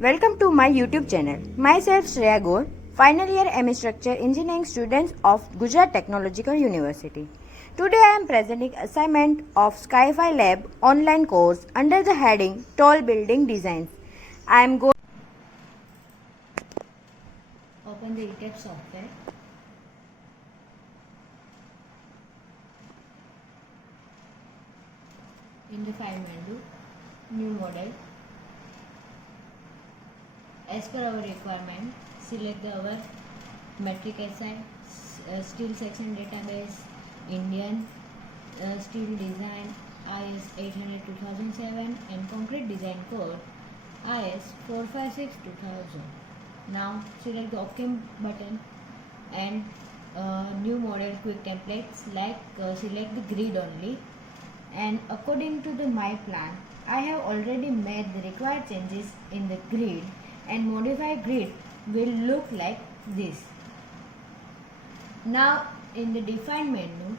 Welcome to my YouTube channel. Myself Shreya Gore, final year ME Structure Engineering students of Gujarat Technological University. Today I am presenting assignment of Skyfi Lab online course under the heading Tall Building Designs. I am going Open the ETAP software. In the file menu, new model. As per our requirement, select our metric SI, steel section database, Indian steel design IS 800 2007 and concrete design code IS 456 2000. Now select the OK button and new model quick templates select the grid only, and according to my plan I have already made the required changes in the grid, and modified grid will look like this. Now in the define menu,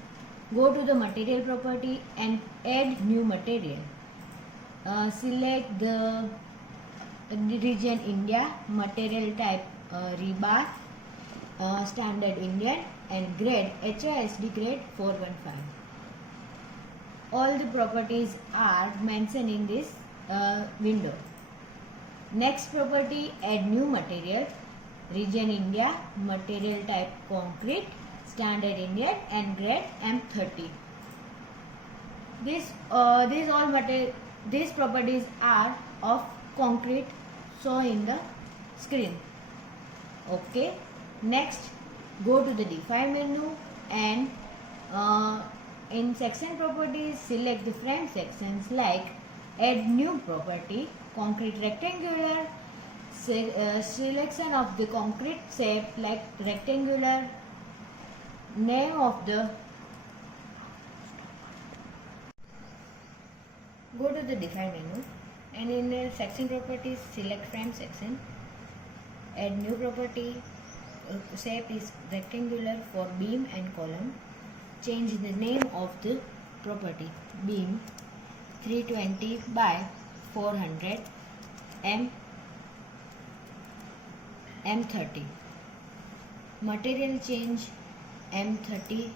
go to the material property and add new material. Select the region India, material type rebar, standard Indian, and grade HISD grade 415. All the properties are mentioned in this window. Next property, add new material, region India, material type concrete, standard Indian, and grade M30. These properties are of concrete, show in the screen. Okay. Next, go to the define menu and in section properties select the frame sections like add new property, concrete rectangular, selection of the concrete shape like rectangular, name of the, go to the define menu and in the section properties select frame section, add new property, shape is rectangular for beam and column, change the name of the property, beam 320 by 400 M30, material change M30,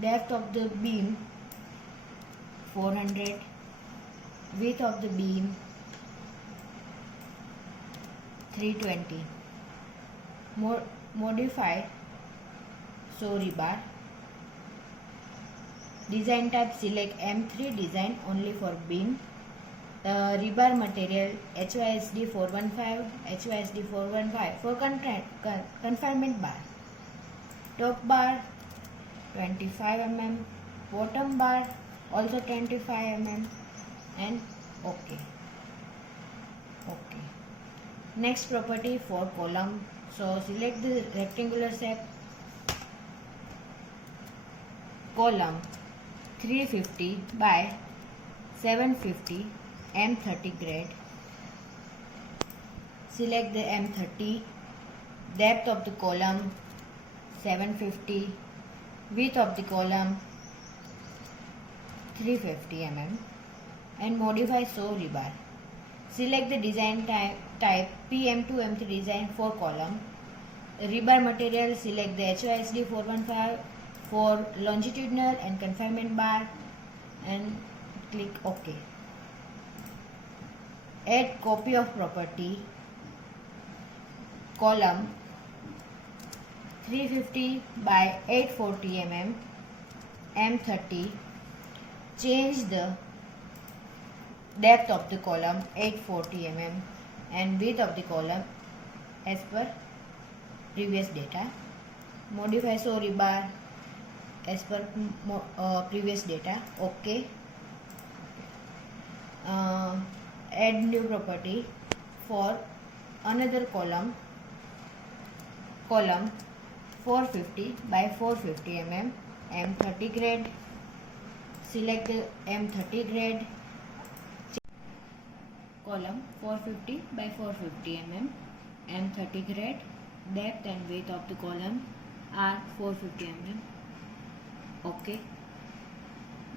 depth of the beam 400, width of the beam 320, modified show rebar, design type select M3 design only for beam, rebar material HYSD 415, HYSD 415 for confinement bar, top bar 25 mm, bottom bar also 25 mm, and OK. Next property for column, so select the rectangular shape, column 350 by 750 M30 grade, select the M30, depth of the column 750, width of the column 350 mm, and modify show rebar. Select the design type PM2 M3 design for column, rebar material select the HYSD 415 for longitudinal and confinement bar and click OK. Add copy of property, column 350 by 840 mm, M30, change the depth of the column 840 mm and width of the column as per previous data, modify show rebar as per previous data, OK. Add new property for another column 450 by 450 mm, M30 grade, select the M30 grade, column 450 by 450 mm, M30 grade, depth and width of the column are 450 mm. OK.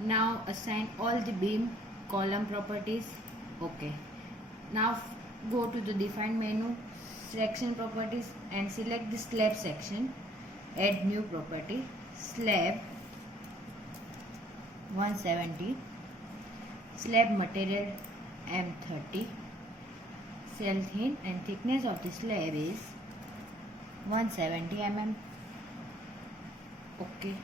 Now assign all the beam column properties. Okay. Now go to the define menu, section properties, and select the slab section. Add new property, slab 170, slab material M30, cell thin, and thickness of the slab is 170 mm. Okay.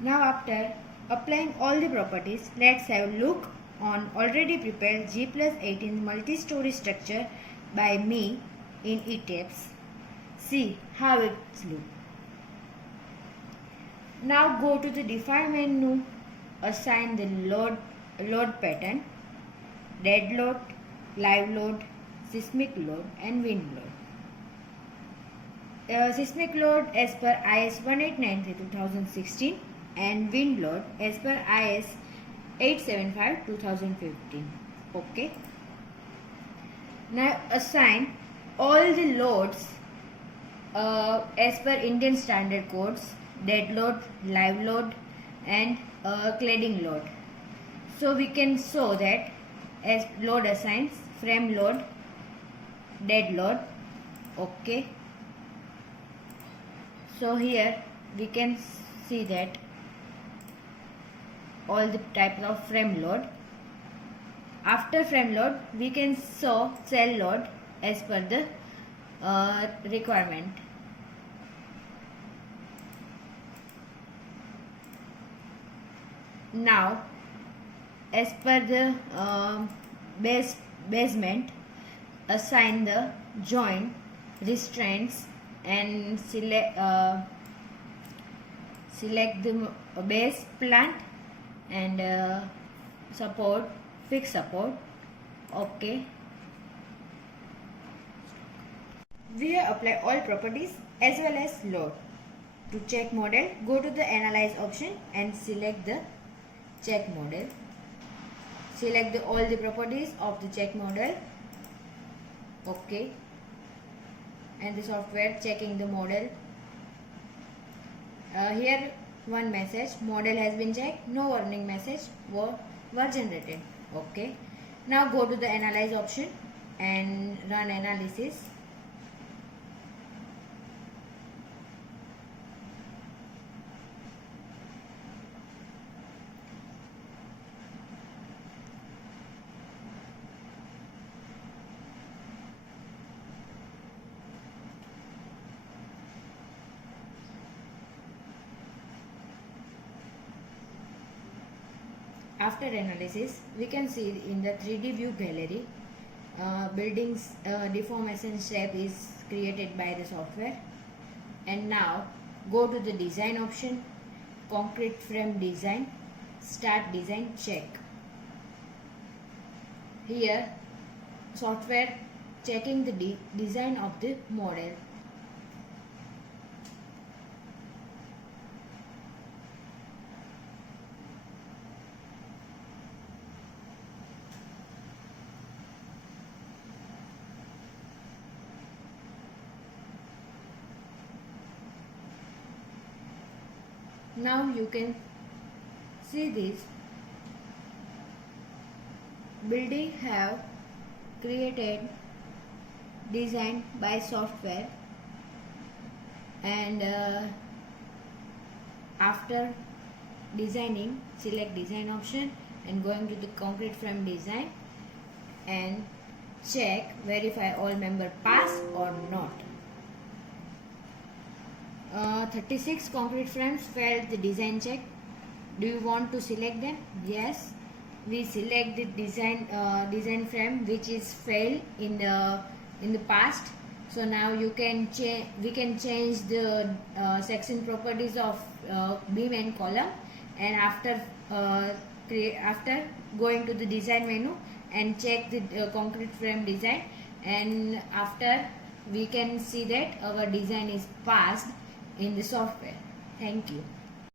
Now after applying all the properties, let's have a look on already prepared G+18 multi-story structure by me in ETABS. See how it looks. Now go to the define menu, assign the load pattern, dead load, live load, seismic load and wind load. Seismic load as per IS 1893-2016 and wind load as per IS 875-2015. Okay. Now assign all the loads as per Indian standard codes, dead load, live load and cladding load. So we can show that as load assigns frame load, dead load. Okay. So here we can see that all the types of frame load. After frame load, we can show cell load as per the requirement. Now, as per the basement, assign the joint, restraints, and select the base plant and support, fixed support. Okay. We apply all properties as well as load. To check model, go to the analyze option and select the check model. Select all the properties of the check model. Okay. And the software checking the model. Here one message, model has been checked, no warning message were generated. Okay. Now go to the analyze option and run analysis. After analysis, we can see in the 3D view gallery, building's deformation shape is created by the software. And now go to the design option, concrete frame design, start design check. Here software checking the design of the model. Now you can see this building have created design by software, and after designing, select design option and going to the concrete frame design and check verify all member pass or not. 36 concrete frames failed the design check. Do you want to select them? Yes, we select the design frame which is failed in the past. So now we can change the section properties of beam and column, and after going to the design menu and check the concrete frame design, and after we can see that our design is passed in the software. Thank you.